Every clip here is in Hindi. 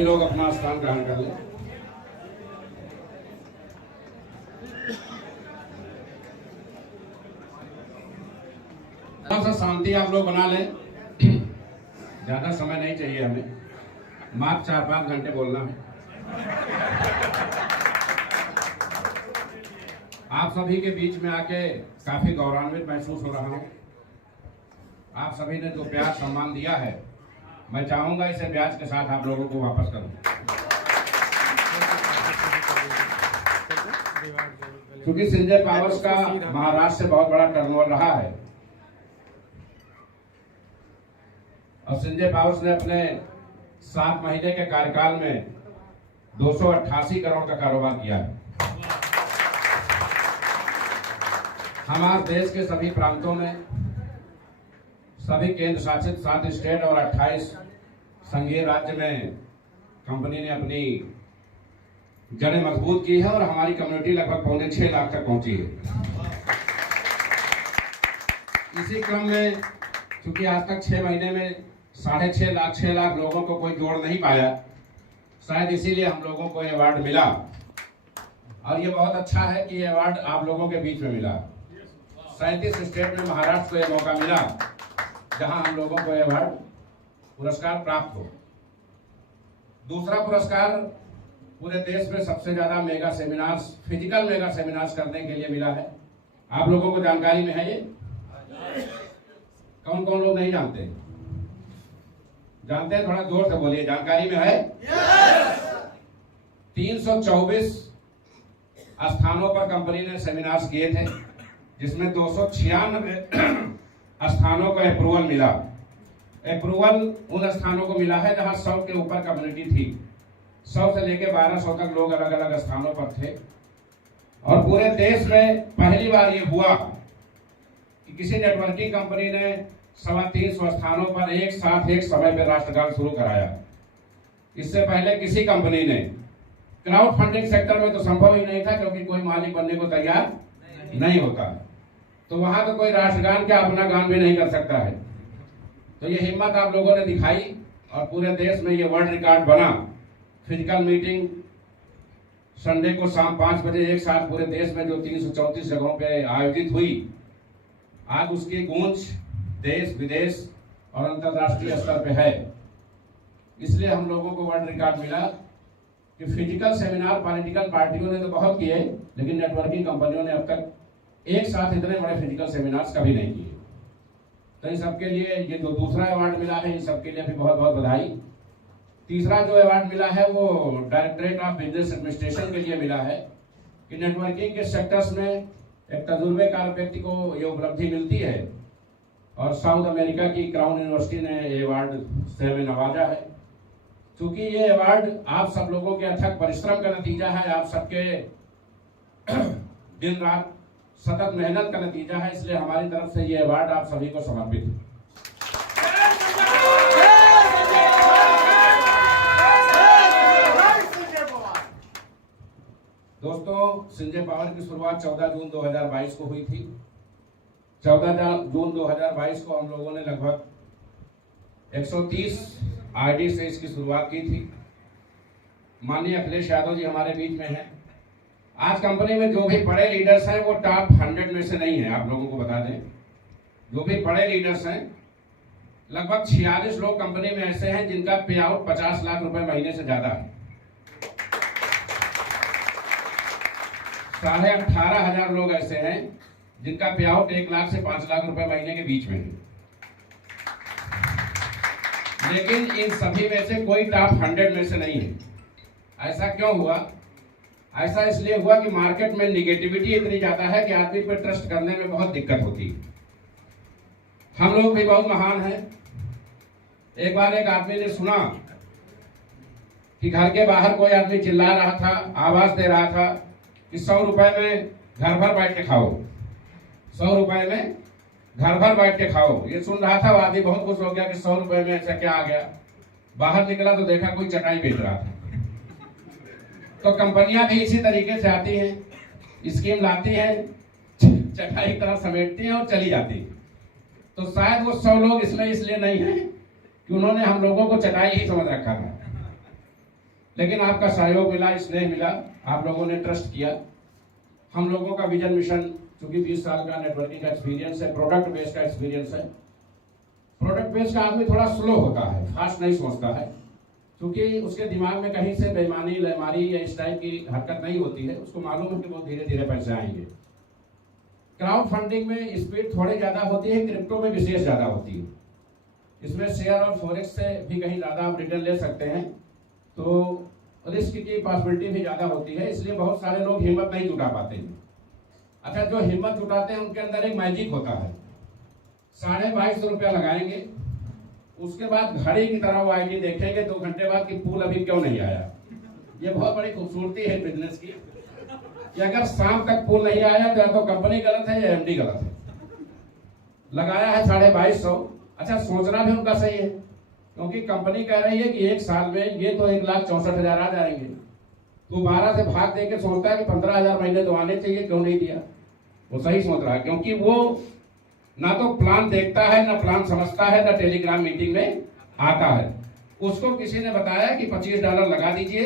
सभी लोग अपना स्थान ग्रहण कर लें। थोड़ा सा शांति आप लोग बना लें, ज्यादा समय नहीं चाहिए हमें, मात्र 4-5 घंटे बोलना है। आप सभी के बीच में आके काफी गौरवान्वित महसूस हो रहा हूं। आप सभी ने जो प्यार सम्मान दिया है, मैं चाहूंगा इसे ब्याज के साथ आप लोगों को वापस करूं। क्योंकि संजय पावर्स का महाराष्ट्र से बहुत बड़ा टर्नओवर रहा है और संजय पावर्स ने अपने 7 महीने के कार्यकाल में 288 करोड़ का कारोबार किया है। हमारे देश के सभी प्रांतों में, सभी केंद्र शासित 7 स्टेट और 28 संघीय राज्य में कंपनी ने अपनी जड़ें मजबूत की है और हमारी कम्युनिटी लगभग 6.25 लाख तक पहुंची है। इसी क्रम में चूंकि आज तक 6 महीने में 6.5 लाख लोगों को कोई जोड़ नहीं पाया, शायद इसीलिए हम लोगों को ये अवार्ड मिला और ये बहुत अच्छा है कि ये अवार्ड आप लोगों के बीच में मिला। 37 स्टेट में महाराष्ट्र को यह मौका मिला जहां हम लोगों को यह अवार्ड पुरस्कार प्राप्त हो। दूसरा पुरस्कार पूरे देश में सबसे ज्यादा mega seminars, physical mega seminars करने के लिए मिला है। आप लोगों को जानकारी में है ये? कौन कौन लोग नहीं जानते? जानते हैं? थोड़ा जोर से बोलिए, जानकारी में है? 324 स्थानों पर कंपनी ने सेमिनार्स किए थे, जिसमें 296 स्थानों को अप्रूवल मिला। अप्रूवल उन स्थानों को मिला है जहां 100 के ऊपर कम्युनिटी थी। 100 से लेकर 1200 तक लोग अलग अलग स्थानों पर थे और पूरे देश में पहली बार ये हुआ कि किसी नेटवर्किंग कंपनी ने 350 स्थानों पर एक साथ एक समय पर राष्ट्रगान शुरू कराया। इससे पहले किसी कंपनी ने, क्राउड फंडिंग सेक्टर में तो संभव ही नहीं था क्योंकि कोई मालिक बनने को तैयार नहीं होता, तो वहां तो कोई राष्ट्रगान क्या अपना गान भी नहीं कर सकता है। तो ये हिम्मत आप लोगों ने दिखाई और पूरे देश में ये वर्ल्ड रिकॉर्ड बना। फिजिकल मीटिंग संडे को शाम 5 बजे एक साथ पूरे देश में जो 334 जगहों पे आयोजित हुई, आज उसकी गूंज देश विदेश और अंतरराष्ट्रीय स्तर पे है। इसलिए हम लोगों को वर्ल्ड रिकॉर्ड मिला कि फिजिकल सेमिनार पॉलिटिकल पार्टियों ने तो बहुत किए, लेकिन नेटवर्किंग कंपनियों ने अब तक एक साथ इतने बड़े फिजिकल सेमिनार्स कभी नहीं किए। तो इन सबके लिए ये जो दूसरा अवार्ड मिला है, इन सबके लिए भी बहुत बहुत बधाई। तीसरा जो अवार्ड मिला है वो डायरेक्टरेट ऑफ बिजनेस एडमिनिस्ट्रेशन के लिए मिला है कि नेटवर्किंग के सेक्टर्स में एक तजुर्बेकार व्यक्ति को ये उपलब्धि मिलती है और साउथ अमेरिका की क्राउन यूनिवर्सिटी ने ये अवार्ड से हमें नवाजा है। क्योंकि ये अवार्ड आप सब लोगों के अथक परिश्रम का नतीजा है, आप सबके दिन रात सतत मेहनत का नतीजा है, इसलिए हमारी तरफ से ये अवार्ड आप सभी को समर्पित है। दोस्तों, संजय पावर की शुरुआत 14 जून 2022 को हुई थी। 14 जून 2022 को हम लोगों ने लगभग 130 आईडी से इसकी शुरुआत की थी। माननीय अखिलेश यादव जी हमारे बीच में हैं। आज कंपनी में जो भी बड़े लीडर्स हैं वो टॉप 100 में से नहीं है। आप लोगों को बता दें, जो भी बड़े लीडर्स हैं, लगभग 46 लोग कंपनी में ऐसे हैं जिनका पे आउट 50 लाख रुपए महीने से ज्यादा है। 18,500 लोग ऐसे हैं जिनका पे आउट 1 लाख से 5 लाख रुपए महीने के बीच में है। लेकिन इन सभी में से कोई टॉप 100 में से नहीं है। ऐसा क्यों हुआ? ऐसा इसलिए हुआ कि मार्केट में निगेटिविटी इतनी ज्यादा है कि आदमी पर ट्रस्ट करने में बहुत दिक्कत होती है। हम लोग भी बहुत महान हैं। एक बार एक आदमी ने सुना कि घर के बाहर कोई आदमी चिल्ला रहा था, आवाज दे रहा था कि 100 रुपए में घर भर बैठ के खाओ, 100 रुपए में घर भर बैठ के खाओ। ये सुन रहा था, वो आदमी बहुत खुश हो गया कि 100 रुपए में ऐसा क्या आ गया। बाहर निकला तो देखा कोई चटाई बेच रहा था। तो कंपनियां भी इसी तरीके से आती हैं, स्कीम लाती हैं, चटाई तरह समेटती हैं और चली जाती हैं। तो शायद वो 100 लोग इसमें इसलिए नहीं है कि उन्होंने हम लोगों को चटाई ही समझ रखा था। लेकिन आपका सहयोग मिला, स्नेह मिला, आप लोगों ने ट्रस्ट किया। हम लोगों का विजन मिशन, चूंकि 20 साल का नेटवर्किंग का एक्सपीरियंस है, प्रोडक्ट बेस्ड का एक्सपीरियंस है। प्रोडक्ट बेस्ड का आदमी थोड़ा स्लो होता है, फास्ट नहीं सोचता है, क्योंकि उसके दिमाग में कहीं से बेईमानी, लेमारी या इस टाइप की हरकत नहीं होती है। उसको मालूम है कि बहुत धीरे धीरे पैसे आएंगे। क्राउड फंडिंग में स्पीड थोड़ी ज्यादा होती है, क्रिप्टो में विशेष ज्यादा होती है। इसमें शेयर और फॉरेक्स से भी कहीं ज्यादा आप रिटर्न ले सकते हैं, तो रिस्क की पॉसिबिलिटी भी ज्यादा होती है, इसलिए बहुत सारे लोग हिम्मत नहीं जुटा पाते हैं। अच्छा, जो हिम्मत जुटाते हैं उनके अंदर एक मैजिक होता है। 2250 रुपया लगाएंगे, उसके बाद घड़ी की तरह वो आईडी देखेंगे 2 घंटे बाद कि पूल अभी क्यों नहीं आया। ये बहुत बड़ी खूबसूरती है बिजनेस की, कि अगर शाम तक पूल नहीं आया तो या तो कंपनी गलत है या एमडी गलत है। लगाया है 2250। अच्छा, सोचना भी उनका सही है, क्योंकि कंपनी कह रही है कि 1 साल में ये तो 1,64,000 आ जाएंगे। तो 12 से भाग देके सोचता है कि 15,000 महीने तो आने चाहिए, क्यों नहीं दिया। वो सही सोच रहा है, क्योंकि वो ना तो प्लान देखता है, ना प्लान समझता है, ना टेलीग्राम मीटिंग में आता है। उसको किसी ने बताया कि $25 लगा दीजिए,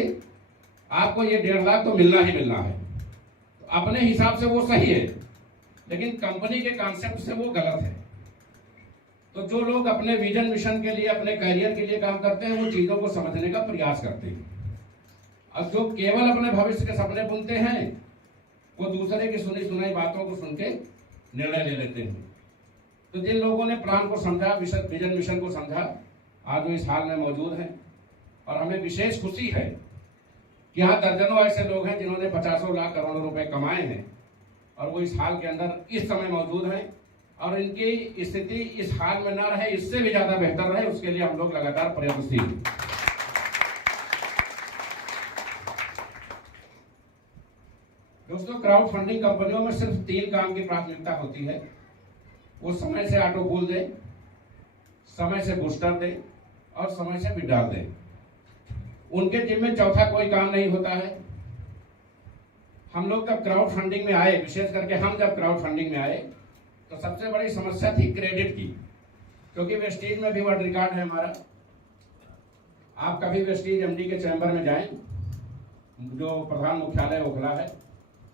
आपको ये 1.5 लाख तो मिलना ही मिलना है। तो अपने हिसाब से वो सही है, लेकिन कंपनी के कॉन्सेप्ट से वो गलत है। तो जो लोग अपने विजन मिशन के लिए, अपने करियर के लिए काम करते हैं, वो चीजों को समझने का प्रयास करते हैं। अब जो केवल अपने भविष्य के सपने बुनते हैं, वो दूसरे की सुनी सुनाई बातों को सुन के निर्णय ले लेते हैं। तो जिन लोगों ने प्लान को समझा, विजन मिशन को समझा, आज वो इस हाल में मौजूद हैं। और हमें विशेष खुशी है कि यहाँ दर्जनों ऐसे लोग हैं जिन्होंने 50 लाख करोड़ों रुपए कमाए हैं, और वो इस हाल के अंदर इस समय मौजूद हैं। और इनकी स्थिति इस हाल में ना रहे, इससे भी ज्यादा बेहतर रहे, उसके लिए हम लोग लगातार प्रयत्नशील हैं। दोस्तों, क्राउड फंडिंग कंपनियों में सिर्फ 3 काम की प्राथमिकता होती है। वो समय से ऑटो पूल दे, समय से बूस्टर दे, और समय से विड्रॉल दे। उनके जिम्मे चौथा कोई काम नहीं होता है। हम लोग जब क्राउड फंडिंग में आए, विशेष करके हम जब क्राउड फंडिंग में आए, तो सबसे बड़ी समस्या थी क्रेडिट की, क्योंकि वेस्टीज में भी वर्ल्ड रिकॉर्ड है हमारा। आप कभी वेस्टीज एमडी के चैम्बर में जाएं, जो प्रधान मुख्यालय ओखला है,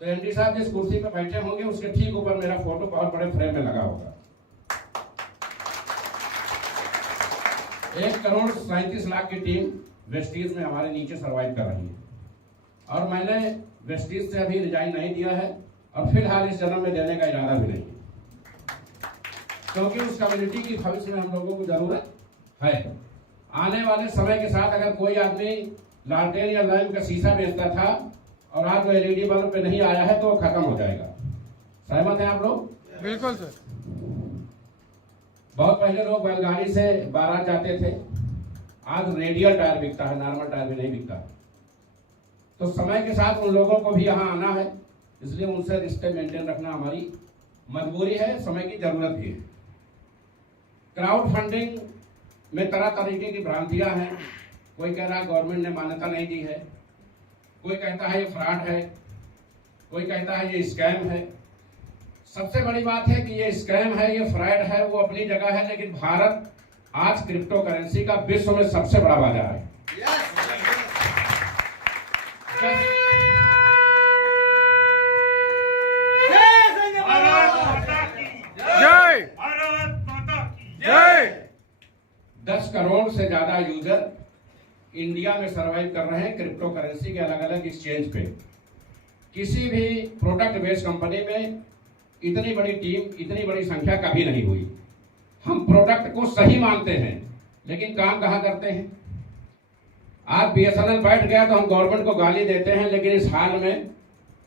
तो एमडी साहब जिस कुर्सी पर बैठे होंगे उसके ठीक ऊपर मेरा फोटो बहुत बड़े फ्रेम में लगा होगा। 1,37,00,000 की टीम वेस्टीज में हमारे नीचे सर्वाइव कर रही है। और मैंने वेस्टीज से अभी रिजाइन नहीं दिया है, और फिलहाल इस जन्म में देने का इरादा भी नहीं है, क्योंकि उस कम्युनिटी की भविष्य में हम लोगों को जरूरत है। आने वाले समय के साथ अगर कोई आदमी लालटेन या लैंप का शीशा बेचता था और आज वो एलईडी बल्ब पे नहीं आया है, तो वो खत्म हो जाएगा। सहमत हैं आप लोग? बिल्कुल सर। बहुत पहले लोग बैलगाड़ी से बारात जाते थे, आज रेडियल टायर बिकता है, नॉर्मल टायर भी नहीं बिकता। तो समय के साथ उन लोगों को भी यहाँ आना है, इसलिए उनसे रिश्ते मेंटेन रखना हमारी मजबूरी है, समय की जरूरत भी है। क्राउड फंडिंग में तरह तरीके की भ्रांतियां हैं। कोई कह रहा है गवर्नमेंट ने मान्यता नहीं दी है, कोई कहता है ये फ्रॉड है, कोई कहता है ये स्कैम है। सबसे बड़ी बात है कि ये स्कैम है, ये फ्रॉड है, वो अपनी जगह है, लेकिन भारत आज क्रिप्टो करेंसी का विश्व में सबसे बड़ा बाजार है। जय 10 करोड़ से ज्यादा यूजर इंडिया में सर्वाइव कर रहे हैं क्रिप्टो करेंसी के अलग अलग एक्सचेंज पे। किसी भी प्रोडक्ट बेस्ड कंपनी में इतनी बड़ी टीम, इतनी बड़ी संख्या कभी नहीं हुई। हम प्रोडक्ट को सही मानते हैं, लेकिन काम कहाँ करते हैं। आज बीएसएनएल बैठ गया तो हम गवर्नमेंट को गाली देते हैं, लेकिन इस हाल में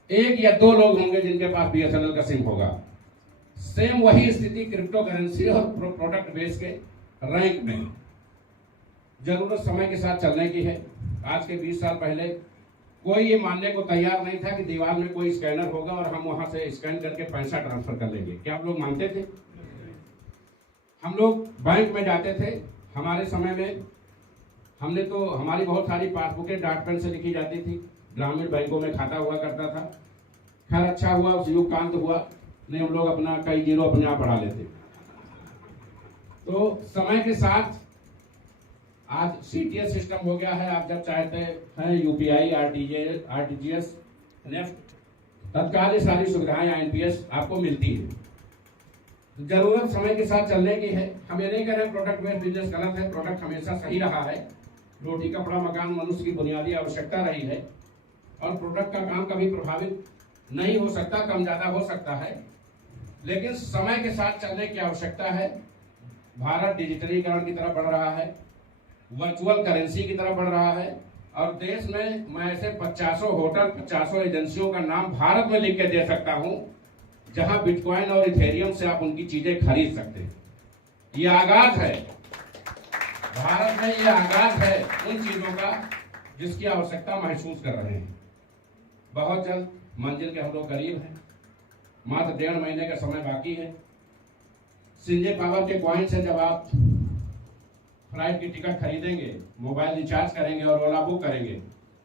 1 या 2 लोग होंगे जिनके पास बीएसएनएल का सिम होगा। सेम वही स्थिति क्रिप्टो करेंसी और प्रोडक्ट बेस के रैंक में। जरूरत समय के साथ चलने की है। आज के 20 साल पहले कोई ये मानने को तैयार नहीं था कि दीवार में कोई स्कैनर होगा और हम वहां से स्कैन करके पैसा ट्रांसफर कर लेंगे। क्या आप लोग मानते थे? हम लोग बैंक में जाते थे। हमारे समय में हमने तो हमारी बहुत सारी पासबुकें डाक पेन से लिखी जाती थी। ग्रामीण बैंकों में खाता हुआ करता था। खैर अच्छा हुआ उस युग का अंत हुआ, नहीं हम लोग अपना कई जीरो अपने आप बढ़ा लेते। तो समय के साथ आज CTS सिस्टम हो गया है। आप जब चाहते हैं UPI, RTGS, नेफ्ट, तत्काल ये सारी सुविधाएं INPS आपको मिलती है। जरूरत समय के साथ चलने की है। हम ये नहीं कह रहे प्रोडक्ट बेस्ड बिजनेस गलत है, प्रोडक्ट हमेशा सही रहा है। रोटी कपड़ा मकान मनुष्य की बुनियादी आवश्यकता रही है और प्रोडक्ट का काम कभी प्रभावित नहीं हो सकता, कम ज्यादा हो सकता है, लेकिन समय के साथ चलने की आवश्यकता है। भारत डिजिटलीकरण की तरफ बढ़ रहा है, वर्चुअल करेंसी की तरफ बढ़ रहा है और देश में मैं ऐसे 50 होटल, 50 एजेंसियों का नाम भारत में लिख के दे सकता हूं जहां बिटकॉइन और इथेरियम से आप उनकी चीजें खरीद सकते हैं। ये आगाज है, भारत में ये आगाज है उन चीजों का जिसकी आवश्यकता महसूस कर रहे हैं। बहुत जल्द मंजिल के हम लोग करीब हैं, मात्र 1.5 महीने का समय बाकी है। संजय पावर के कॉइन से जब आप फ्लाइट की टिकट खरीदेंगे, मोबाइल रिचार्ज करेंगे और ओला बुक करेंगे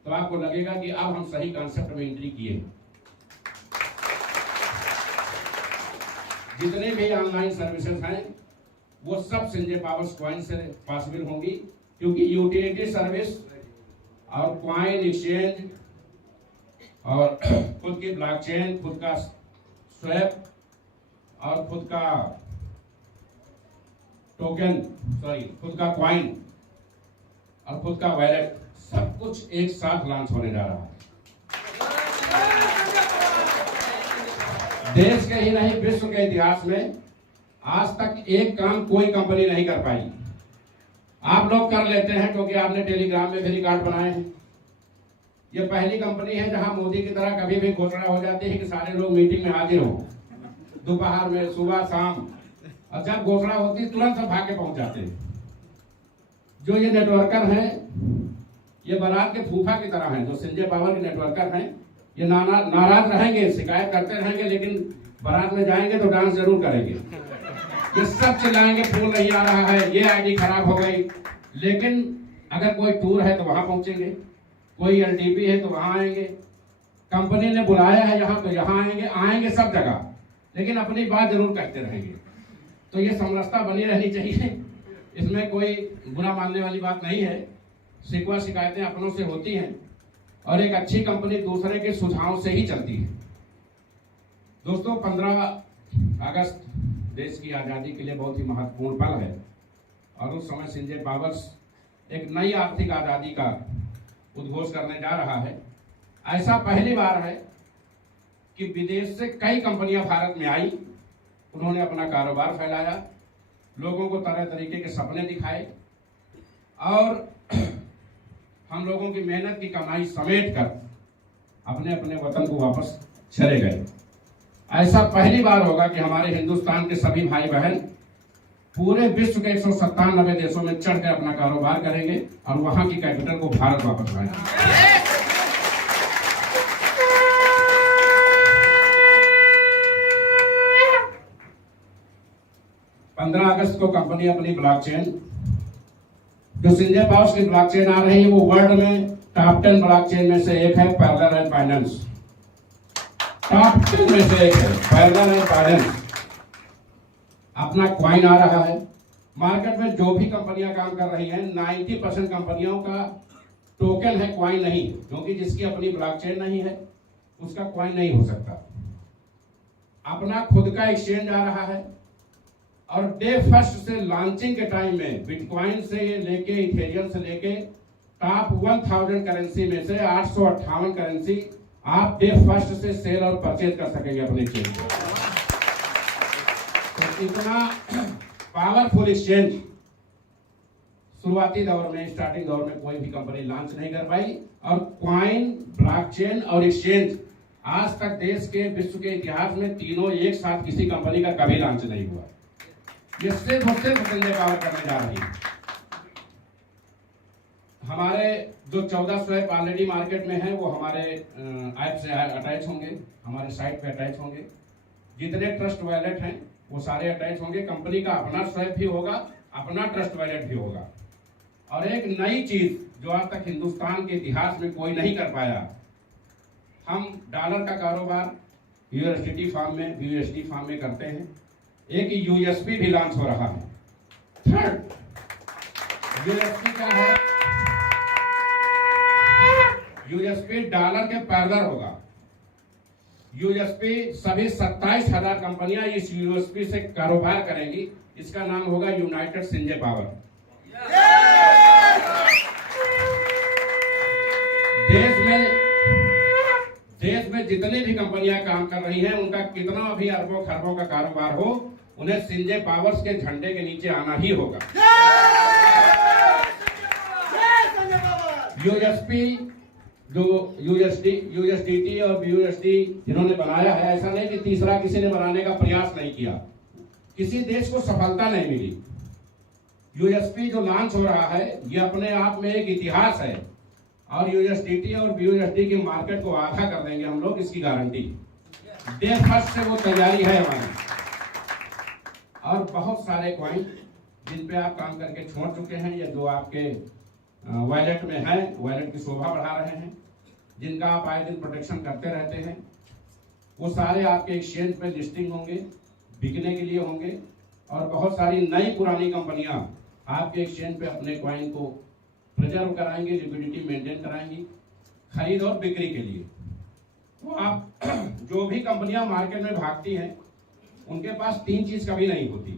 तो आपको लगेगा कि अब हम सही कॉन्सेप्ट में एंट्री किए। जितने भी ऑनलाइन सर्विसेज हैं वो सब संजय पावर कॉइन से पॉसिबल होंगी, क्योंकि यूटिलिटी सर्विस और कॉइन एक्सचेंज और खुद की ब्लॉकचेन, खुद का स्वैप और खुद का टोकन, खुद का कॉइन और खुद का वैलेट, सब कुछ एक साथ लॉन्च होने जा रहा है। देश के ही नहीं विश्व के इतिहास में आज तक एक काम कोई कंपनी नहीं कर पाई। आप लोग कर लेते हैं क्योंकि आपने टेलीग्राम में भी रिकॉर्ड बनाए हैं। ये पहली कंपनी है जहां मोदी की तरह कभी भी घोषणा हो जाती है कि सारे लोग मीटिंग में हाजिर हो, दोपहर में, सुबह, शाम, और जब घोषणा होती है तुरंत सब भाग के पहुंच जाते हैं। जो ये नेटवर्कर हैं ये बारात के फूफा की तरह हैं। जो संजय पावर के नेटवर्कर हैं ये नाराज रहेंगे, शिकायत करते रहेंगे, लेकिन बारात में जाएंगे तो डांस जरूर करेंगे। ये सब चिल्लाएंगे फूल नहीं आ रहा है, ये आईडी खराब हो गई, लेकिन अगर कोई टूर है तो वहां पहुंचेंगे, कोई LTP है तो वहां आएंगे, कंपनी ने बुलाया है यहाँ तो यहाँ आएंगे सब जगह, लेकिन अपनी बात जरूर कहते रहेंगे। तो ये समरसता बनी रहनी चाहिए, इसमें कोई बुरा मानने वाली बात नहीं है। शिकवा शिकायतें अपनों से होती हैं और एक अच्छी कंपनी दूसरे के सुझाव से ही चलती है। दोस्तों, 15 अगस्त देश की आज़ादी के लिए बहुत ही महत्वपूर्ण पल है और उस समय संजय पावर्स एक नई आर्थिक आज़ादी का उद्घोष करने जा रहा है। ऐसा पहली बार है कि विदेश से कई कंपनियां भारत में आई, उन्होंने अपना कारोबार फैलाया, लोगों को तरह तरीके के सपने दिखाए और हम लोगों की मेहनत की कमाई समेट कर अपने अपने वतन को वापस चले गए। ऐसा पहली बार होगा कि हमारे हिंदुस्तान के सभी भाई बहन पूरे विश्व के 197 देशों में चढ़कर अपना कारोबार करेंगे और वहां की कैपिटल को भारत वापस लाएंगे। 15 अगस्त को कंपनी अपनी ब्लॉकचेन, जो संजय पावर्स की ब्लॉकचेन आ रही है वो वर्ल्ड में टॉप 10 ब्लॉकचेन में से एक है। पैरेलल एंड फाइनेंस टॉप 10 में से एक है। पैरेलल एंड फाइनेंस अपना कॉइन आ रहा है। मार्केट में जो भी कंपनियां काम कर रही हैं 90% कंपनियों का टोकन है, कॉइन नहीं, क्योंकि जिसकी अपनी ब्लॉकचेन नहीं है उसका कॉइन नहीं हो सकता। अपना खुद का एक्सचेंज आ रहा है और डे फर्स्ट से लॉन्चिंग के टाइम में बिटकॉइन से लेके इथेरियम से लेके टॉप 1000 करेंसी में से 858 करेंसी आप डे फर्स्ट से सेल और परचेज कर सकेंगे अपने चेन को। तो इतना पावरफुल एक्सचेंज शुरुआती दौर में, स्टार्टिंग दौर में कोई भी कंपनी लॉन्च नहीं कर पाई। और कॉइन, ब्लॉकचेन और एक्सचेंज आज तक देश के, विश्व के इतिहास में तीनों एक साथ किसी कंपनी का कभी लॉन्च नहीं हुआ। ये सिर्फ संजय पावर करने जा रही है। हमारे जो 14 स्वैप ऑलरेडी मार्केट में है वो हमारे ऐप से अटैच होंगे, हमारे साइट पे अटैच होंगे। जितने ट्रस्ट वैलेट हैं वो सारे अटैच होंगे। कंपनी का अपना स्वैप भी होगा, अपना ट्रस्ट वैलेट भी होगा। और एक नई चीज जो आज तक हिंदुस्तान के इतिहास में कोई नहीं कर पाया, हम डॉलर का कारोबार यूएसडी फार्म में करते हैं। एक यूएसपी भी लॉन्च हो रहा है। थर्ड, यूएसपी क्या है? यूएसपी डॉलर के पैरेलल होगा। यूएसपी सभी 27,000 कंपनियां इस यूएसपी से कारोबार करेंगी। इसका नाम होगा यूनाइटेड सिंजे पावर। देश में जितनी भी कंपनियां काम कर रही हैं, उनका कितना भी अरबों खरबों का कारोबार हो, उन्हें सिंजे पावर्स के झंडे के नीचे आना ही होगा। यूएसपी जो यूएसडीटी और यूएसडी जिन्होंने बनाया है, ऐसा नहीं कि तीसरा किसी ने बनाने का प्रयास नहीं किया, किसी देश को सफलता नहीं मिली। यूएसपी जो लॉन्च हो रहा है, ये अपने आप में एक इतिहास है और यूएसडीटी और यूएसडी की मार्केट को आधा कर देंगे हम लोग, इसकी गारंटी डे फर्स्ट से वो तैयारी है हमारी। और बहुत सारे कॉइन जिन पे आप काम करके छोड़ चुके हैं या जो आपके वॉलेट में है, वॉलेट की शोभा बढ़ा रहे हैं, जिनका आप आए दिन प्रोटेक्शन करते रहते हैं, वो सारे आपके एक्सचेंज पे लिस्टिंग होंगे, बिकने के लिए होंगे। और बहुत सारी नई पुरानी कंपनियां आपके एक्सचेंज पे अपने कॉइन को प्रिजर्व कराएंगे, लिक्विडिटी मेंटेन कराएंगी खरीद और बिक्री के लिए। तो आप जो भी कंपनियां मार्केट में भागती हैं, उनके पास 3 चीज कभी नहीं होती।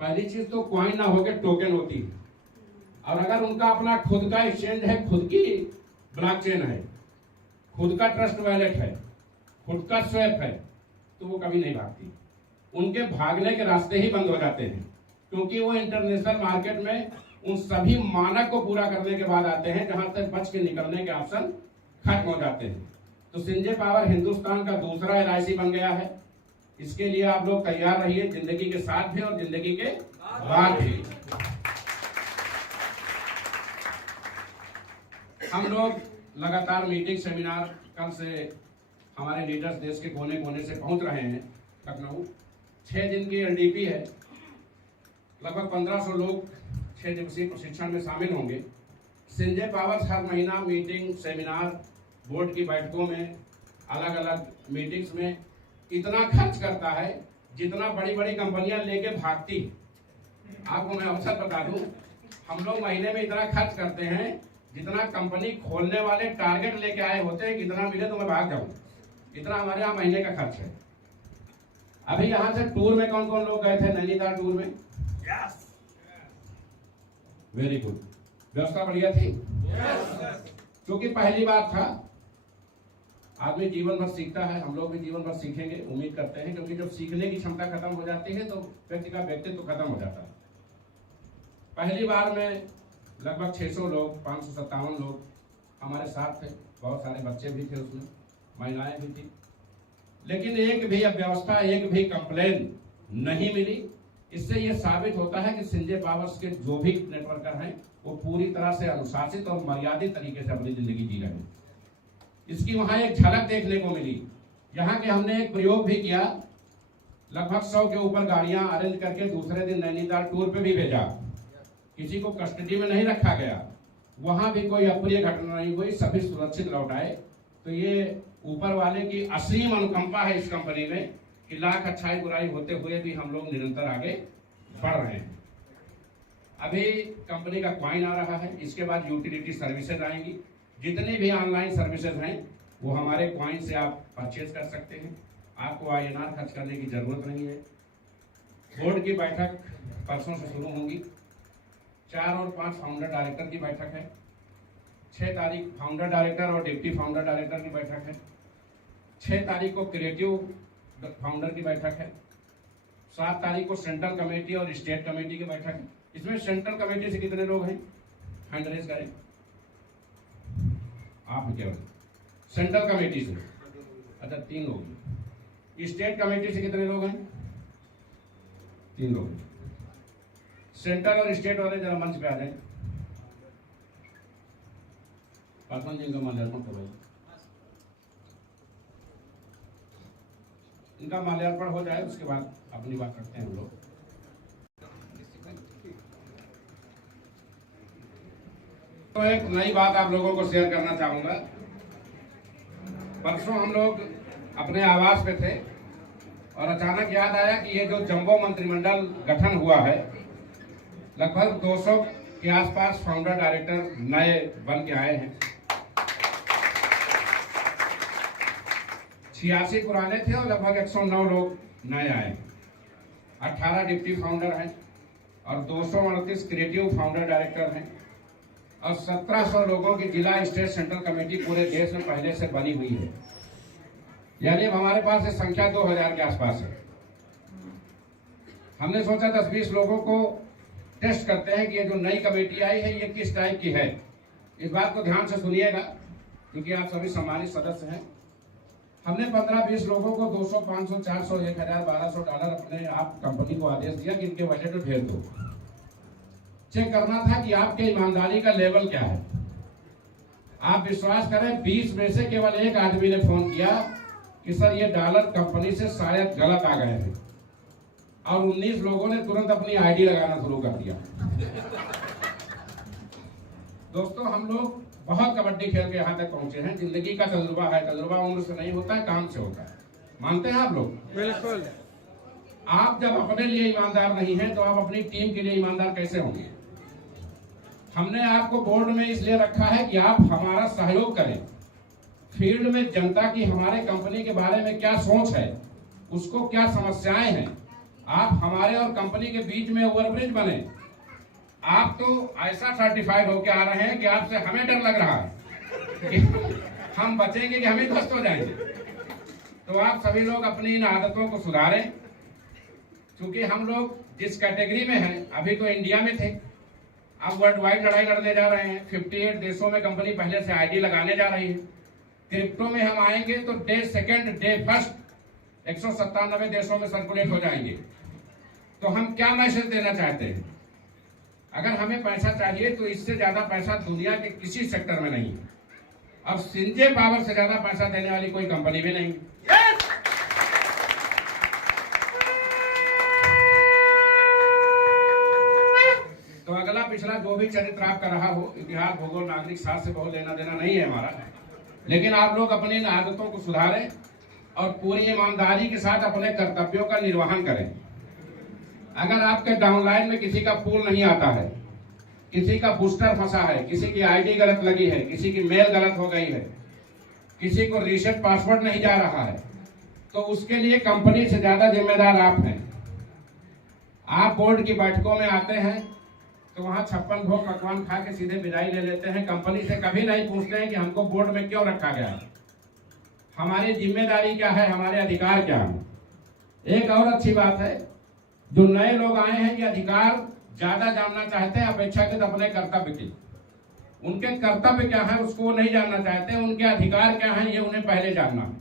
पहली चीज तो कॉइन ना होकर टोकन होती है, और अगर उनका अपना खुद का एक्सचेंज है, खुद की ब्लॉकचेन है, खुद का ट्रस्ट वॉलेट है, खुद का स्वैप है, तो वो कभी नहीं भागती। उनके भागने के रास्ते ही बंद हो जाते हैं, क्योंकि वो इंटरनेशनल मार्केट में उन सभी मानक को पूरा करने के बाद आते हैं जहां से बच के निकलने के ऑप्शन खत्म हो जाते हैं। तो सिंजे पावर हिंदुस्तान का दूसरा LIC बन गया है। इसके लिए आप लोग तैयार रहिए, जिंदगी के साथ भी और जिंदगी के बाद भी। हम लोग लगातार मीटिंग सेमिनार, कल से हमारे लीडर्स देश के कोने कोने से पहुंच रहे हैं लखनऊ। 6 दिन की LDP है, लगभग 1500 लोग 6 दिवसीय प्रशिक्षण में शामिल होंगे। सिंजे पावर्स हर महीना मीटिंग सेमिनार, बोर्ड की बैठकों में, अलग अलग मीटिंग्स में इतना खर्च करता है जितना बड़ी बड़ी कंपनियां लेके भागती। आपको मैं अवसर बता दूं, हम लोग महीने में इतना खर्च करते हैं जितना कंपनी खोलने वाले टारगेट लेके आए होते हैं, कितना मिले तो मैं भाग जाऊं, इतना हमारे यहाँ महीने का खर्च है। अभी यहाँ से टूर में कौन कौन लोग गए थे? नैनीताल टूर में? Very good. व्यवस्था बढ़िया थी? क्योंकि पहली बार था। आदमी जीवन भर सीखता है, हम लोग भी जीवन भर सीखेंगे, उम्मीद करते हैं, क्योंकि जब सीखने की क्षमता खत्म हो जाती है तो व्यक्ति का व्यक्तित्व खत्म हो जाता है। पहली बार में लगभग 600 लोग, 557 लोग हमारे साथ थे। बहुत सारे बच्चे भी थे उसमें, महिलाएं भी थी, लेकिन एक भी अव्यवस्था, एक भी कंप्लेन नहीं मिली। इससे यह साबित होता है कि सिंजे पावर्स के जो भी नेटवर्कर हैं वो पूरी तरह से अनुशासित और मर्यादित तरीके से अपनी जिंदगी जी रहे हैं। इसकी वहां एक झलक देखने को मिली। यहाँ के हमने एक प्रयोग भी किया, लगभग 100 के ऊपर गाड़ियां अरेंज करके दूसरे दिन नैनीताल टूर पे भी भेजा। किसी को कस्टडी में नहीं रखा गया, वहां भी कोई अप्रिय घटना नहीं हुई, सभी सुरक्षित लौट आए। तो ये ऊपर वाले की असीम अनुकंपा है इस कंपनी में कि लाख अच्छाई बुराई होते हुए भी हम लोग निरंतर आगे बढ़ रहे हैं। अभी कंपनी का कॉइन आ रहा है, इसके बाद यूटिलिटी सर्विसेज आएंगी। जितनी भी ऑनलाइन सर्विसेज हैं वो हमारे कॉइन से आप परचेज कर सकते हैं, आपको INR खर्च करने की जरूरत नहीं है। बोर्ड की बैठक परसों से शुरू होंगी। 4 और 5 फाउंडर डायरेक्टर की बैठक है। 6 तारीख फाउंडर डायरेक्टर और डिप्टी फाउंडर डायरेक्टर की बैठक है। 6 तारीख को क्रिएटिव फाउंडर की बैठक है। 7 तारीख को सेंट्रल कमेटी और स्टेट कमेटी की बैठक है। इसमें सेंट्रल कमेटी से कितने लोग हैं? हैंड रेज करें आप। केवल सेंट्रल कमेटी से अच्छा 3 लोग। स्टेट कमेटी से कितने लोग हैं? 3 लोग। सेंट्रल और स्टेट वाले जरा मंच पे आ जाए। पासवान जी का माल्यार्पण करवाइए। इनका माल्यार्पण हो जाए उसके बाद अपनी बात करते हैं हम लोग। तो एक नई बात आप लोगों को शेयर करना चाहूंगा। परसों हम लोग अपने आवास पे थे और अचानक याद आया कि ये जो जंबो मंत्रिमंडल गठन हुआ है, लगभग 200 के आसपास फाउंडर डायरेक्टर नए बन के आए हैं। 86 पुराने थे और लगभग 109 लोग नए आए हैं। 18 डिप्टी फाउंडर हैं और 229 क्रिएटिव फाउंडर डायरेक्टर हैं और 1700 लोगों की जिला स्टेट सेंट्रल कमेटी पूरे देश में पहले से बनी हुई है। यानी अब हमारे पास ये संख्या 2000 के आसपास है। हमने सोचा 10-20 लोगों को टेस्ट करते हैं कि ये जो नई कमेटी आई है ये किस टाइप की है। इस बात को ध्यान से सुनिएगा क्योंकि आप सभी सम्मानित सदस्य हैं। हमने 15-20 लोगों को 200, 500, 400, 1000, $1200 अपने आप कंपनी को आदेश दिया कि इनके बजट में भेज दो। चेक करना था कि आपके ईमानदारी का लेवल क्या है। आप विश्वास करें 20 में से केवल एक आदमी ने फोन किया कि सर ये डॉलर कंपनी से शायद गलत आ गए हैं और 19 लोगों ने तुरंत अपनी आईडी लगाना शुरू कर दिया। दोस्तों हम लोग बहुत कबड्डी खेल के यहाँ तक पहुंचे हैं। जिंदगी का तजुर्बा है। तजुर्बा उम्र से नहीं होता है, काम से होता है। मानते हैं आप लोग? बिल्कुल। आप जब अपने लिए ईमानदार नहीं हैं तो आप अपनी टीम के लिए ईमानदार कैसे होंगे? हमने आपको बोर्ड में इसलिए रखा है कि आप हमारा सहयोग करें। फील्ड में जनता की हमारे कंपनी के बारे में क्या सोच है, उसको क्या समस्याएं हैं, आप हमारे और कंपनी के बीच में ओवरब्रिज बने। आप तो ऐसा सर्टिफाइड होके आ रहे हैं कि आपसे हमें डर लग रहा है कि हम बचेंगे कि हमें ध्वस्त हो जाएंगे। तो आप सभी लोग अपनी इन आदतों को सुधारें। क्योंकि हम लोग जिस कैटेगरी में हैं, अभी तो इंडिया में थे, अब वर्ल्ड वाइड लड़ाई लड़ने जा रहे हैं। 58 देशों में कंपनी पहले से आईडी लगाने जा रही है। क्रिप्टो में हम आएंगे तो डे सेकेंड डे फर्स्ट 197 देशों में सर्कुलेट हो जाएंगे। तो हम क्या मैसेज देना चाहते हैं? अगर हमें पैसा चाहिए तो इससे ज्यादा पैसा दुनिया के किसी सेक्टर में नहीं है। अब सिंजे पावर से ज्यादा पैसा देने वाली कोई कंपनी भी नहीं। तो अगला पिछला जो भी चरित्र आपका रहा हो, इतिहास, भूगोल, नागरिक शास्त्र से बहुत लेना देना नहीं है हमारा। लेकिन आप लोग अपनी इन आदतों को सुधारें और पूरी ईमानदारी के साथ अपने कर्तव्यों का निर्वहन करें। अगर आपके डाउनलाइन में किसी का पूल नहीं आता है, किसी का बूस्टर फंसा है, किसी की आईडी गलत लगी है, किसी की मेल गलत हो गई है, किसी को रीसेट पासवर्ड नहीं जा रहा है, तो उसके लिए कंपनी से ज्यादा जिम्मेदार आप हैं। आप बोर्ड की बैठकों में आते हैं तो वहां 56 भोग पकवान खा के सीधे विदाई ले लेते हैं। कंपनी से कभी नहीं पूछते हैं कि हमको बोर्ड में क्यों रखा गया है, हमारी जिम्मेदारी क्या है, हमारे अधिकार क्या है। एक और अच्छी बात है, जो नए लोग आए हैं कि अधिकार ज्यादा जानना चाहते हैं अपेक्षाकृत अपने कर्तव्य की। उनके कर्तव्य क्या है उसको वो नहीं जानना चाहते, उनके अधिकार क्या है ये उन्हें पहले जानना है।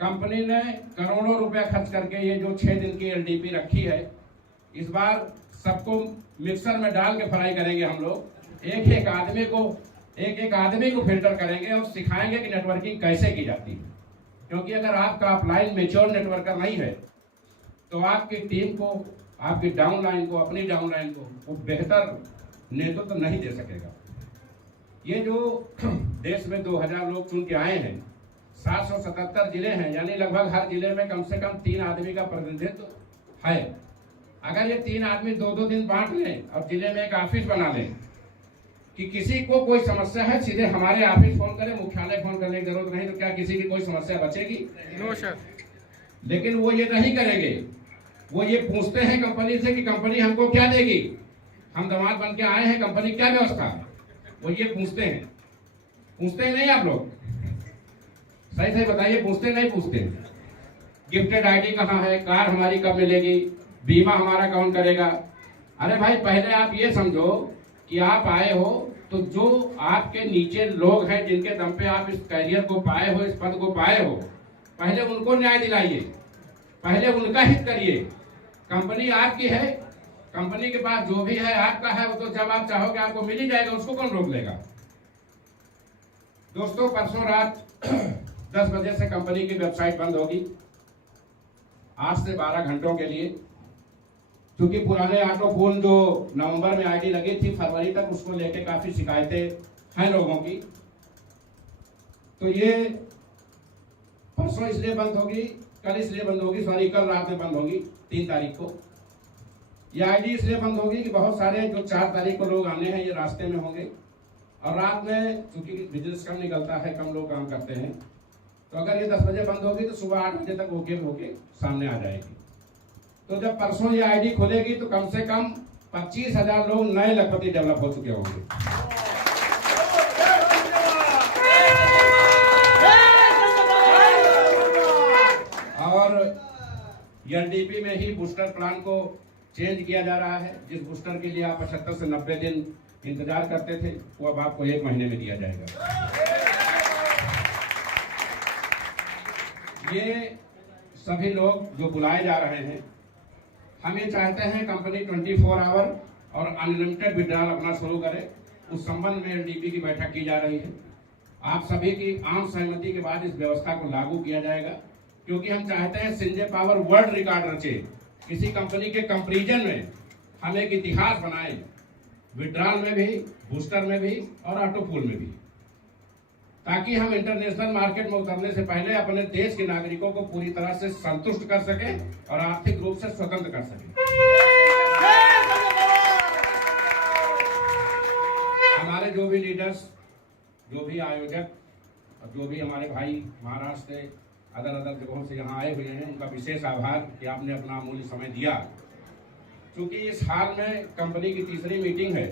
कंपनी ने करोड़ों रुपया खर्च करके ये जो 6 दिन की एलडीपी रखी है, इस बार सबको मिक्सर में डाल के फ्राई करेंगे हम लोग। एक एक आदमी को फिल्टर करेंगे और सिखाएंगे कि नेटवर्किंग कैसे की जाती है। क्योंकि अगर आपका अपलाइन मेच्योर नेटवर्कर नहीं है तो आपकी टीम को, आपकी डाउनलाइन को, अपनी डाउनलाइन को वो बेहतर नेतृत्व नहीं दे सकेगा। ये जो देश में 2000 लोग चुन के आए हैं, 777 जिले हैं, यानी लगभग हर जिले में कम से कम 3 आदमी का प्रतिनिधित्व है। अगर ये 3 आदमी 2-2 दिन बांट लें और जिले में एक ऑफिस बना लें कि किसी को कोई समस्या है सीधे हमारे ऑफिस फोन करें, मुख्यालय फोन करने की जरूरत नहीं, तो क्या किसी की कोई समस्या बचेगी? No sir. लेकिन वो ये नहीं करेंगे। वो ये पूछते हैं कंपनी से कि कंपनी हमको क्या देगी, हम दामाद बन के आए हैं, कंपनी क्या व्यवस्था है, वो ये पूछते हैं। पूछते हैं नहीं आप लोग? सही सही बताइए, पूछते नहीं पूछते? गिफ्टेड आईडी कहाँ है, कार हमारी कब मिलेगी, बीमा हमारा कौन करेगा? अरे भाई पहले आप ये समझो कि आप आए हो तो जो आपके नीचे लोग हैं जिनके दम पे आप इस कैरियर को पाए हो, इस पद को पाए हो, पहले उनको न्याय दिलाइए, पहले उनका हित करिए। कंपनी आपकी है, कंपनी के पास जो भी है आपका है, वो तो जब आप चाहोगे आपको मिल ही जाएगा, उसको कौन रोक लेगा? दोस्तों परसों रात 10 बजे से कंपनी की वेबसाइट बंद होगी 8 से 12 घंटों के लिए। क्योंकि पुराने ऑटो फोन जो नवंबर में आईडी लगी थी, फरवरी तक उसको लेके काफी शिकायतें हैं लोगों की। तो ये परसों इसलिए बंद होगी, कल इसलिए बंद होगी, सॉरी कल रात में बंद होगी 3 तारीख को। ये आईडी इसलिए बंद होगी कि बहुत सारे जो 4 तारीख को लोग आने हैं ये रास्ते में होंगे, और रात में चूंकि बिजनेस कम निकलता है, कम लोग काम करते हैं, तो अगर ये 10 बजे बंद होगी तो सुबह 8 बजे तक ओके होके सामने आ जाएगी। तो जब परसों ये आईडी खुलेगी तो कम से कम 25,000 लोग नए लखपति डेवलप हो चुके होंगे। और एनडीपी में ही बूस्टर प्लान को चेंज किया जा रहा है। जिस बूस्टर के लिए आप 75 से 90 दिन इंतजार करते थे, वो अब आपको 1 महीने में दिया जाएगा। ये सभी लोग जो बुलाए जा रहे हैं, हम ये चाहते हैं कंपनी 24 आवर और अनलिमिटेड विड्रॉल अपना शुरू करे। उस संबंध में एनडीपी की बैठक की जा रही है। आप सभी की आम सहमति के बाद इस व्यवस्था को लागू किया जाएगा, क्योंकि हम चाहते हैं संजय पावर वर्ल्ड रिकॉर्ड रचे, किसी कंपनी के कंपैरिजन में हम एक इतिहास बनाए, विड्रॉल में भी, बूस्टर में भी और ऑटो पूल में भी, ताकि हम इंटरनेशनल मार्केट में उतरने से पहले अपने देश के नागरिकों को पूरी तरह से संतुष्ट कर सके और आर्थिक रूप से स्वतंत्र कर सके। हमारे जो भी लीडर्स, जो भी आयोजक और जो भी हमारे भाई महाराष्ट्र से, अदर जगहों से यहाँ आए हुए हैं, उनका विशेष आभार कि आपने अपना अमूल्य समय दिया। क्योंकि इस हाल में कंपनी की तीसरी मीटिंग है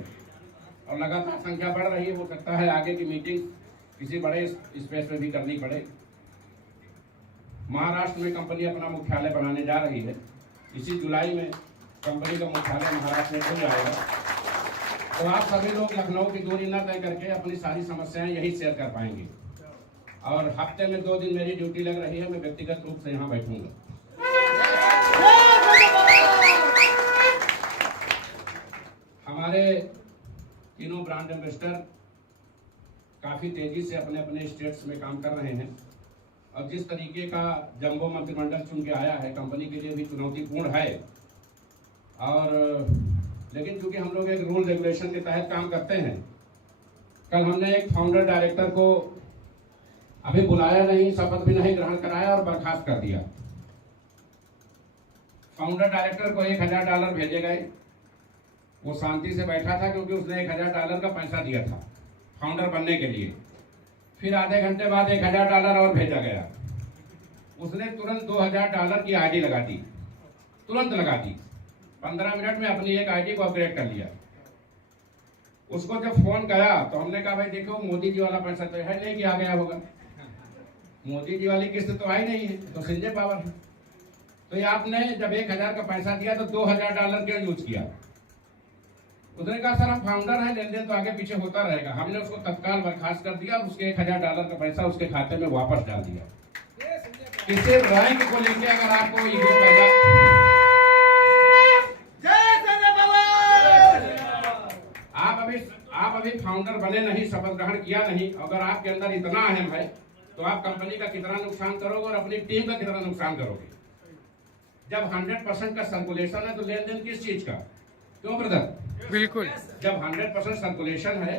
और लगातार संख्या बढ़ रही है। हो सकता है आगे की मीटिंग किसी बड़े स्पेस पे भी करनी पड़े। महाराष्ट्र में कंपनी अपना मुख्यालय बनाने जा रही है। इसी जुलाई में कंपनी का मुख्यालय महाराष्ट्र में खुल जाएगा। तो आप सभी लोग लखनऊ की दूरी न तय करके अपनी सारी समस्याएं यही शेयर कर पाएंगे। और हफ्ते में 2 दिन मेरी ड्यूटी लग रही है, मैं व्यक्तिगत रूप से यहाँ बैठूंगा। हमारे तीनों ब्रांड एम्बेसडर काफी तेजी से अपने अपने स्टेट्स में काम कर रहे हैं, और जिस तरीके का जंबो मंत्रिमंडल चुन के आया है, कंपनी के लिए भी चुनौतीपूर्ण है। और लेकिन क्योंकि हम लोग एक रूल रेगुलेशन के तहत काम करते हैं, कल हमने एक फाउंडर डायरेक्टर को अभी बुलाया नहीं, शपथ भी नहीं ग्रहण कराया और बर्खास्त कर दिया। फाउंडर डायरेक्टर को $1,000 भेजे गए। वो शांति से बैठा था क्योंकि उसने $1,000 का पैसा दिया था फाउंडर बनने के लिए। फिर आधे घंटे बाद $1,000 और भेजा गया। उसने तुरंत $2,000 की आईडी लगा दी, तुरंत लगा दी। 15 मिनट में अपनी एक आईडी को अपग्रेड कर लिया। उसको जब फोन गया तो हमने कहा भाई देखो, मोदी जी वाला पैसा तो है नहीं कि आ गया होगा, मोदी जी वाली किस्त तो आई नहीं है, तो संजय पावर है। तो ये आपने जब 1,000 का पैसा दिया तो $2,000 क्यों यूज किया? उसने कहा सर हम फाउंडर हैं, लेन देन तो आगे पीछे होता रहेगा। हमने उसको तत्काल बर्खास्त कर दिया और उसके $1,000 का पैसा उसके खाते में वापस डाल दिया। इसे रैंक को लेके अगर आपको ईगो पैदा, आप अभी फाउंडर बने नहीं, शपथ ग्रहण किया नहीं, अगर आपके अंदर इतना अहम है तो आप कंपनी का कितना नुकसान करोगे और अपनी टीम का कितना नुकसान करोगे। जब 100% का सर्कुलेशन है तो लेन देन किस चीज का? क्यों ब्रदर? बिल्कुल। जब 100% सर्कुलेशन है,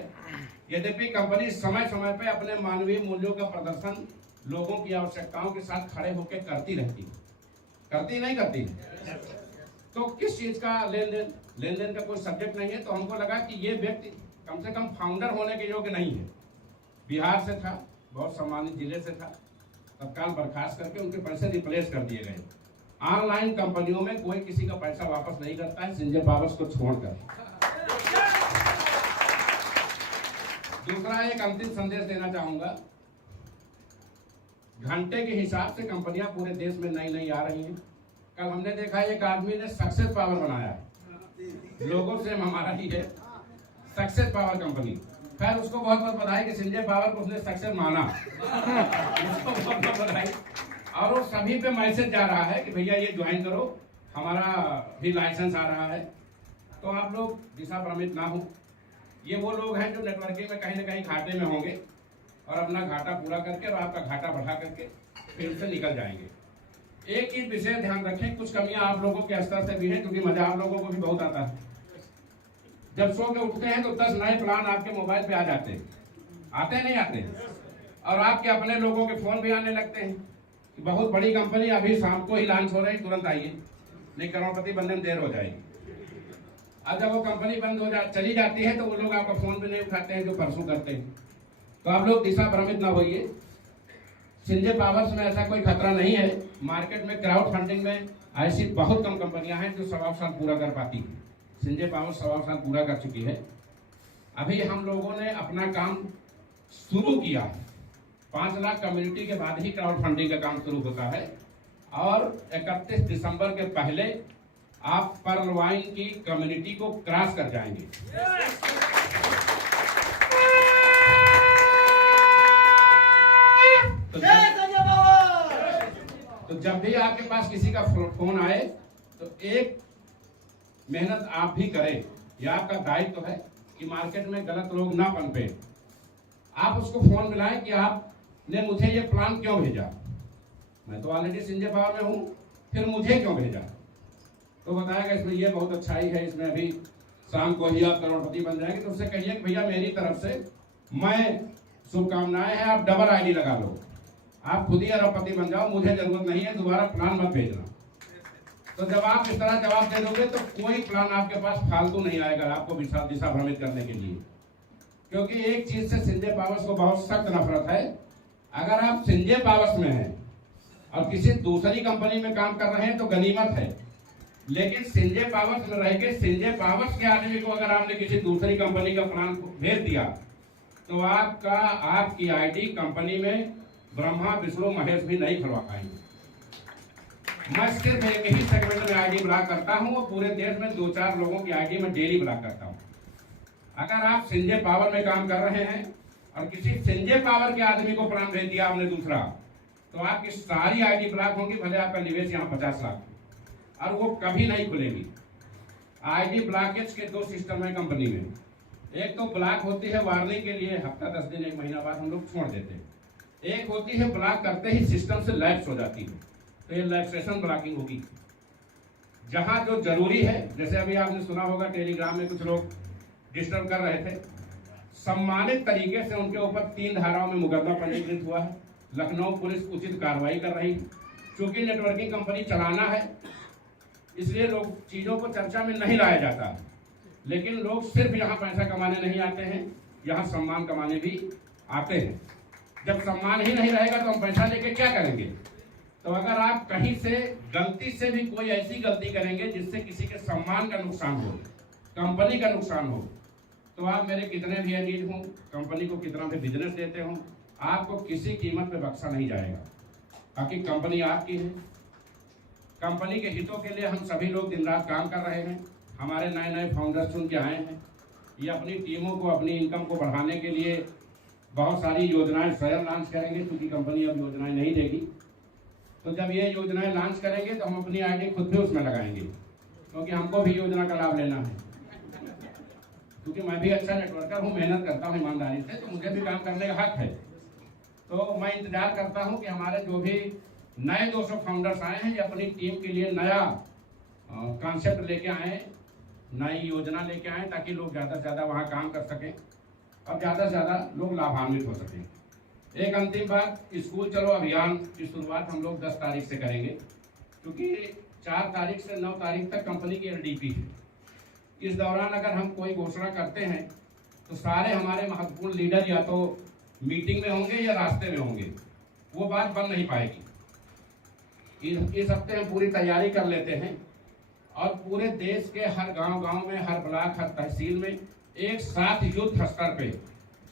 यद्यपि कंपनी समय समय पे अपने मानवीय मूल्यों का प्रदर्शन लोगों की आवश्यकताओं के साथ खड़े होकर करती रहती है, करती नहीं करती, तो किस चीज का लेन देन का कोई सब्जेक्ट नहीं है। तो हमको लगा कि ये व्यक्ति कम से कम फाउंडर होने के योग्य नहीं है। बिहार से था, बहुत सम्मानित जिले से था, तत्काल बर्खास्त करके उनके पैसे रिप्लेस कर दिए गए। ऑनलाइन कंपनियों में कोई किसी का पैसा वापस नहीं करता है, संजय पावर्स को छोड़कर। दूसरा एक अंतिम संदेश देना चाहूंगा, घंटे के हिसाब से कंपनियां पूरे देश में नई नई आ रही हैं। कल हमने देखा एक आदमी ने सक्सेस पावर बनाया, लोगो सेम हमारा ही है, सक्सेस पावर कंपनी। खैर उसको बहुत बहुत बधाई कि संजय पावर को उसने सक्सेस माना, उसको बहुत बहुत बधाई। और वो सभी पे मैसेज जा रहा है कि भैया ये ज्वाइन करो, हमारा भी लाइसेंस आ रहा है। तो आप लोग दिशा भ्रमित ना हो। ये वो लोग हैं जो नेटवर्किंग में कहीं ना कहीं घाटे में होंगे और अपना घाटा पूरा करके और आपका घाटा बढ़ा करके फिर से निकल जाएंगे। एक चीज विशेष ध्यान रखें, कुछ कमियां आप लोगों के स्तर से भी हैं, क्योंकि मजा आप लोगों को भी बहुत आता है। जब सो के उठते हैं तो 10 नए प्लान आपके मोबाइल पे आ जाते हैं, आते नहीं आते, और आपके अपने लोगों के फोन भी आने लगते हैं कि बहुत बड़ी कंपनी अभी शाम को ही लॉन्च हो रही, तुरंत आइए, नहीं करोड़पति बनने में देर हो जाएगी। अब जब वो कंपनी बंद हो चली जाती है तो वो लोग आपका फोन भी नहीं उठाते हैं जो परसों करते हैं। तो आप लोग दिशा भ्रमित ना होइए। संजय पावर्स में ऐसा कोई खतरा नहीं है। मार्केट में क्राउड फंडिंग में ऐसी बहुत कम कंपनियां हैं जो 1.25 साल पूरा कर पाती हैं। संजय पावर्स 1.25 साल पूरा कर चुकी है। अभी हम लोगों ने अपना काम शुरू किया। 5 लाख कम्युनिटी के बाद ही क्राउड फंडिंग का काम शुरू होता है और 31 दिसंबर के पहले आप पर्ल वाइन की कम्युनिटी को क्रॉस कर जाएंगे। तो जब भी आपके पास किसी का फोन आए तो एक मेहनत आप भी करें। यह आपका दायित्व है कि मार्केट में गलत लोग ना पनपे। आप उसको फोन मिलाएं कि आपने मुझे ये प्लान क्यों भेजा। मैं तो ऑलरेडी संजय पावर में हूं, फिर मुझे क्यों भेजा। तो बताएगा इसमें ये बहुत अच्छाई है, इसमें अभी शाम को ही आप करोड़पति बन जाएंगे। तो उससे कहिए कि भैया मेरी तरफ से मैं शुभकामनाएं हैं, आप डबल आईडी लगा लो, आप खुद ही अरबपति बन जाओ, मुझे जरूरत नहीं है, दोबारा प्लान मत भेजना। तो जब आप इस तरह जवाब दे दोगे तो कोई प्लान आपके पास फालतू नहीं आएगा आपको दिशा भ्रमित करने के लिए। क्योंकि एक चीज से संजय पावर्स को बहुत सख्त नफरत है। अगर आप संजय पावर्स में हैं और किसी दूसरी कंपनी में काम कर रहे हैं तो गनीमत है, लेकिन संजय पावर्स में रह के संजय पावर्स के आदमी को अगर आपने किसी दूसरी कंपनी का प्लान भेज दिया तो आपकी आईडी कंपनी में ब्रह्मा विष्णु महेश भी नहीं खुलवा पाएंगे। मैं सिर्फ एक ही सेगमेंट में आईडी ब्लॉक करता हूं और पूरे देश में 2-4 लोगों की आईडी में डेली ब्लॉक करता हूं। अगर आप संजय पावर में काम कर रहे हैं और किसी संजय पावर के आदमी को प्लान भेज दिया आपने दूसरा, तो आपकी सारी आईडी ब्लॉक होगी, भले आपका निवेश यहाँ 50 लाख, और वो कभी नहीं खुलेगी। आईडी ब्लॉकेज के 2 सिस्टम है कंपनी में। एक तो ब्लॉक होती है वार्निंग के लिए, हफ्ता 10 दिन 1 महीना बाद हम लोग छोड़ देते हैं। एक होती है ब्लॉक करते ही सिस्टम से लैप्स हो जाती है, तो ये लैप्सेशन ब्लॉकिंग होगी। जहां जो जरूरी है, जैसे अभी आपने सुना होगा टेलीग्राम में कुछ लोग डिस्टर्ब कर रहे थे, सम्मानित तरीके से उनके ऊपर 3 धाराओं में मुकदमा पंजीकृत हुआ है। लखनऊ पुलिस उचित कार्रवाई कर रही है। चूंकि नेटवर्किंग कंपनी चलाना है इसलिए लोग चीजों को चर्चा में नहीं लाया जाता, लेकिन लोग सिर्फ यहाँ पैसा कमाने नहीं आते हैं, यहाँ सम्मान कमाने भी आते हैं। जब सम्मान ही नहीं रहेगा तो हम पैसा लेके क्या करेंगे। तो अगर आप कहीं से गलती से भी कोई ऐसी गलती करेंगे जिससे किसी के सम्मान का नुकसान हो, कंपनी का नुकसान हो, तो आप मेरे कितने भी अजीज हों, कंपनी को कितना भी बिजनेस देते हों, आपको किसी कीमत पे बख्शा नहीं जाएगा। बाकी कंपनी आपकी है। कंपनी के हितों के लिए हम सभी लोग दिन रात काम कर रहे हैं। हमारे नए फाउंडर्स चुन के आए हैं। ये अपनी टीमों को, अपनी इनकम को बढ़ाने के लिए बहुत सारी योजनाएं स्वयं लॉन्च करेंगे, क्योंकि कंपनी अब योजनाएं नहीं देगी। तो जब ये योजनाएं लॉन्च करेंगे तो हम अपनी आईडी खुद भी उसमें लगाएंगे, क्योंकि हमको भी योजना का लाभ लेना है। क्योंकि मैं भी अच्छा नेटवर्कर हूँ, मेहनत करता हूँ ईमानदारी से, तो मुझे भी काम करने का हक है। तो मैं इंतजार करता हूँ कि हमारे जो भी नए 200 फाउंडर्स आए हैं, ये अपनी टीम के लिए नया कॉन्सेप्ट लेके आए, नई योजना लेके आए, ताकि लोग ज़्यादा से ज़्यादा वहाँ काम कर सकें और ज़्यादा से ज़्यादा लोग लाभान्वित हो सकें। एक अंतिम बात, स्कूल चलो अभियान की शुरुआत हम लोग 10 तारीख से करेंगे, क्योंकि 4 तारीख से 9 तारीख तक कंपनी की LDP है। इस दौरान अगर हम कोई घोषणा करते हैं तो सारे हमारे महत्वपूर्ण लीडर या तो मीटिंग में होंगे या रास्ते में होंगे, वो बात बन नहीं पाएगी। इस हफ्ते हम पूरी तैयारी कर लेते हैं और पूरे देश के हर गांव में, हर ब्लॉक, हर तहसील में एक साथ युद्ध स्तर पे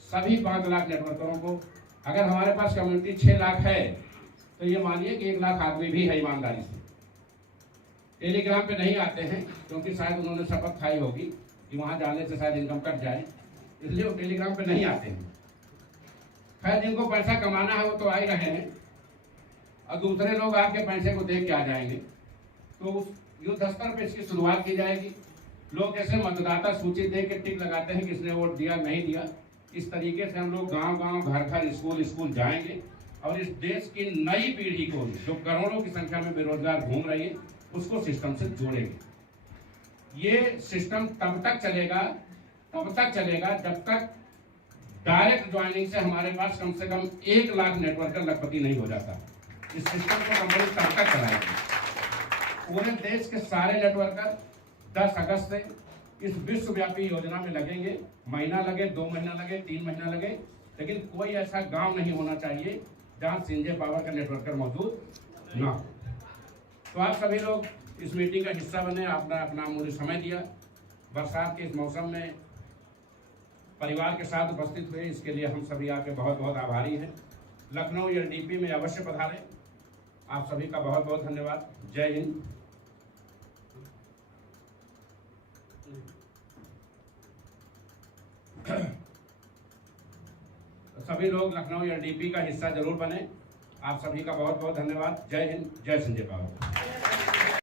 सभी 5 लाख नेटवर्करों को, अगर हमारे पास कम्युनिटी 6 लाख है तो ये मानिए कि 1 लाख आदमी भी है ईमानदारी से। टेलीग्राम पे नहीं आते हैं क्योंकि शायद उन्होंने शपथ खाई होगी कि वहां जाने से शायद इनकम कट जाए, इसलिए वो टेलीग्राम पे नहीं आते हैं। खैर, जिनको पैसा कमाना है वो तो आ ही रहे हैं और दूसरे लोग आपके पैसे को देख के आ जाएंगे। तो उस युद्ध स्तर पे इसकी शुरुआत की जाएगी। लोग जैसे मतदाता सूची देख के टिक लगाते हैं किसने वोट दिया नहीं दिया, इस तरीके से हम लोग गांव-गांव, घर-घर, स्कूल जाएंगे और इस देश की नई पीढ़ी को, जो करोड़ों की संख्या में बेरोजगार घूम रही है, उसको सिस्टम से जोड़ेंगे। ये सिस्टम तब तक चलेगा जब तक डायरेक्ट ज्वाइनिंग से हमारे पास कम से कम 1 लाख नेटवर्कर लखपति नहीं हो जाता। इस सिस्टम को कंपनी तब तक चलाएगी। पूरे देश के सारे नेटवर्कर 10 अगस्त से इस विश्वव्यापी योजना में लगेंगे। महीना लगे, 2 महीना लगे, 3 महीना लगे, लेकिन कोई ऐसा गांव नहीं होना चाहिए जहां संजय पावर का नेटवर्कर मौजूद ना हो। तो आप सभी लोग इस मीटिंग का हिस्सा बने, आपने अपना अमूल्य समय दिया। बरसात के इस मौसम में परिवार के साथ उपस्थित हुए, इसके लिए हम सभी आपके बहुत बहुत आभारी हैं। लखनऊ एलडीपी में अवश्य पधारें। आप सभी का बहुत बहुत धन्यवाद। जय हिंद। सभी लोग लखनऊ एलडीपी का हिस्सा जरूर बने। आप सभी का बहुत बहुत धन्यवाद। जय हिंद, जय संजय पावर।